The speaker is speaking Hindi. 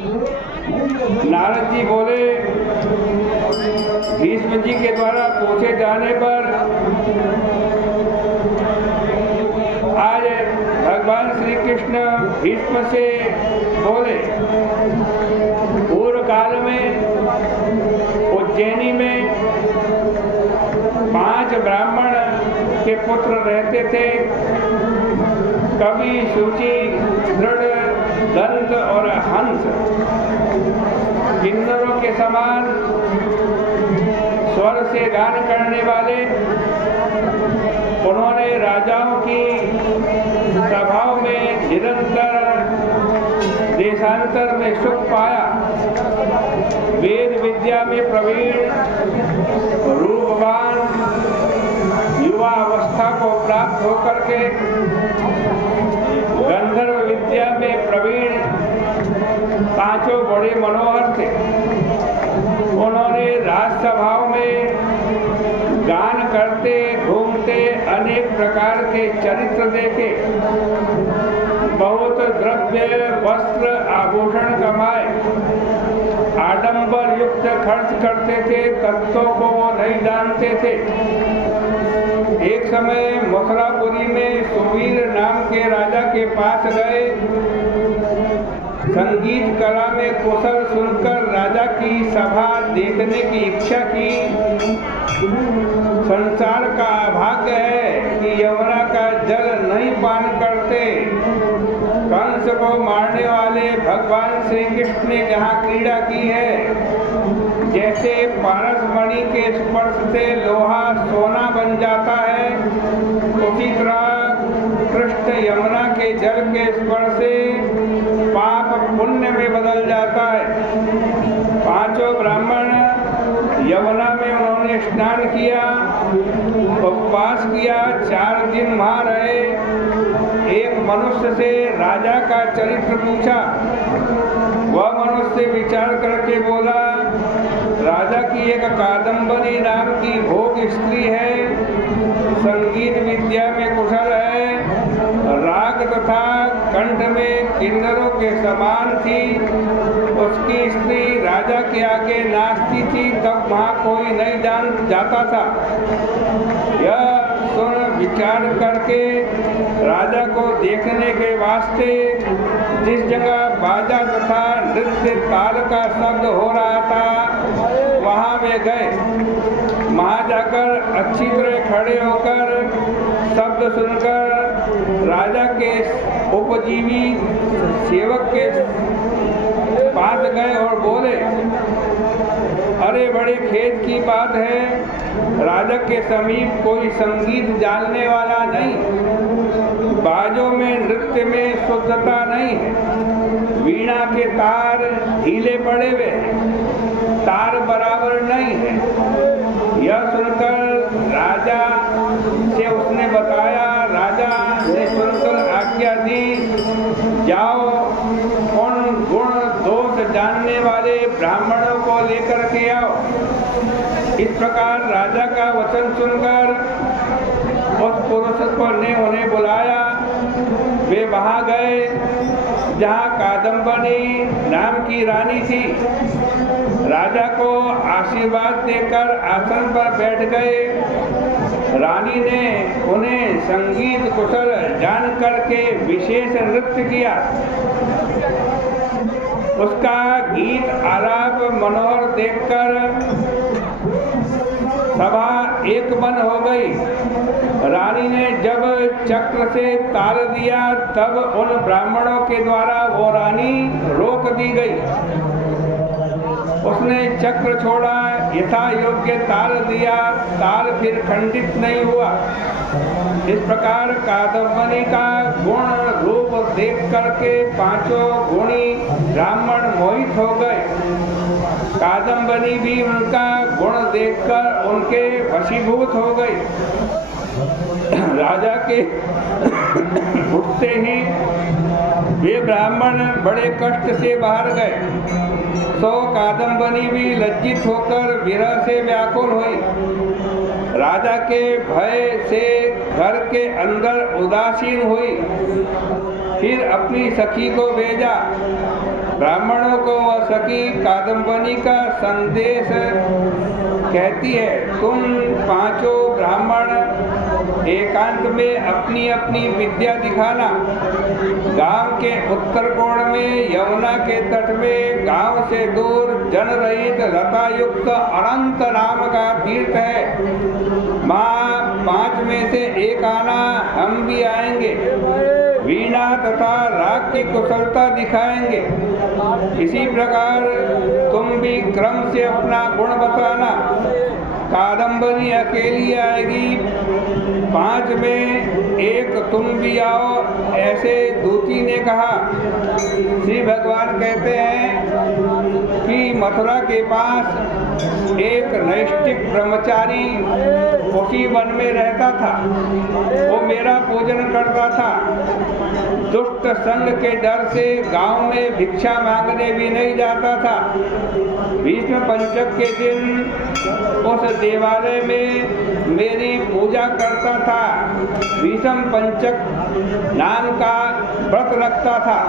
नारद जी बोले, भीष्म जी के द्वारा पूछे जाने पर आज भगवान श्री कृष्ण भीष्म से बोले, पूर्व काल में उज्जैनी में 5 ब्राह्मण के पुत्र रहते थे। कवि, शुचि, दृढ़, दंत और हंस किन्नरों के समान स्वर से गान करने वाले। उन्होंने राजाओं की सभाओं में निरंतर देशांतर में सुख पाया। वेद विद्या में प्रवीण, रूपवान, युवा अवस्था को प्राप्त होकर के गंधर्व विद्या में प्रवीण 5 बड़े मनोहर थे। उन्होंने राजसभाओं में गान करते घूमते अनेक प्रकार के चरित्र देखे। बहुत द्रव्य, वस्त्र, आभूषण कमाए। आडंबर युक्त खर्च करते थे, तत्वों को वो नहीं जानते थे। एक समय मथुरापुरी में सुवीर नाम के राजा के पास गए। संगीत कला में कुशल सुनकर राजा की सभा देखने की इच्छा की। संसार का अभाग्य है कि यमुना का जल नहीं पान करते। कंस को मारने वाले भगवान श्री कृष्ण ने जहाँ क्रीड़ा की है, जैसे पारस मणि के स्पर्श से लोहा सोना बन जाता है, उसी तरह कृष्ण यमुना के जल के स्पर्श से पाप पुण्य में बदल जाता है। 5 ब्राह्मण यमुना में उन्होंने स्नान किया, उपवास किया, 4 दिन वहाँ रहे। एक मनुष्य से राजा का चरित्र पूछा। वह मनुष्य विचार करके बोला, राजा की एक कादम्बरी नाम की भोग स्त्री है, संगीत विद्या में कुशल है, राग तथा कंठ में किन्नरों के समान थी। उसकी स्त्री राजा के आगे नाचती थी, तब वहाँ कोई नहीं जान जाता था। यह सुन विचार करके राजा को देखने के वास्ते जिस जगह बाजा तथा नृत्य ताल का शब्द हो रहा था, वहाँ वे गए। वहाँ जाकर अच्छी तरह खड़े होकर शब्द सुनकर राजा के उपजीवी सेवक के पास गए और बोले, अरे बड़े खेद की बात है, राजा के समीप कोई संगीत जानने वाला नहीं, बाजों में नृत्य में शुद्धता नहीं है, वीणा के तार ढीले पड़े हुए हैं, तार बराबर नहीं है। यह सुनकर राजा से उसने बताया। राजा ने सुनकर आज्ञा दी, जाओ उन गुण दोष जानने वाले ब्राह्मणों को लेकर के आओ। इस प्रकार राजा का वचन सुनकर उस पुरुष को ने उन्हें बुलाया। वे वहाँ गए जहाँ कादम्बरी नाम की रानी थी। राजा को आशीर्वाद देकर आसन पर बैठ गए। रानी ने उन्हें संगीत कुशल जान करके विशेष नृत्य किया। उसका गीत आलाप मनोहर देखकर सभा एक मन हो गई। रानी ने जब चक्र से ताल दिया, तब उन ब्राह्मणों के द्वारा वो रानी रोक दी गई। उसने चक्र छोड़ा, यथा योग्य ताल दिया, ताल फिर खंडित नहीं हुआ। इस प्रकार कादम्बरी का गुण रूप देख करके 5 गुणी ब्राह्मण मोहित हो गए। कादम्बरी भी उनका गुण देखकर उनके वशीभूत हो गई। राजा के उठते ही वे ब्राह्मण बड़े कष्ट से बाहर गए। तो कादम्बरी भी लज्जित होकर विरह से व्याकुल हुई। राजा के भय से घर के अंदर उदासीन हुई। फिर अपनी सखी को भेजा। ब्राह्मणों को वह सखी कादम्बनी का संदेश कहती है, तुम पांचों ब्राह्मण एकांत में अपनी अपनी विद्या दिखाना। गांव के उत्तर कोण में यमुना के तट में गांव से दूर जन रहित लता युक्त अनंत नाम का तीर्थ है। माँ, 5 में से एक आना, हम भी आएंगे। वीणा तथा राग की कुशलता दिखाएंगे। इसी प्रकार तुम भी क्रम से अपना गुण बताना। कादम्बरी अकेली आएगी, 5 में एक तुम भी आओ, ऐसे दूती ने कहा। श्री भगवान कहते हैं कि मथुरा के पास एक नैष्ठिक ब्रह्मचारी उसी वन में रहता था। वो मेरा पूजन करता था। दुष्ट संग के डर से गांव में भिक्षा मांगने भी नहीं जाता था। भीष्म पंचक के दिन उस देवालय में मेरी पूजा करता था। भीष्म पंचक नाम का व्रत रखता था।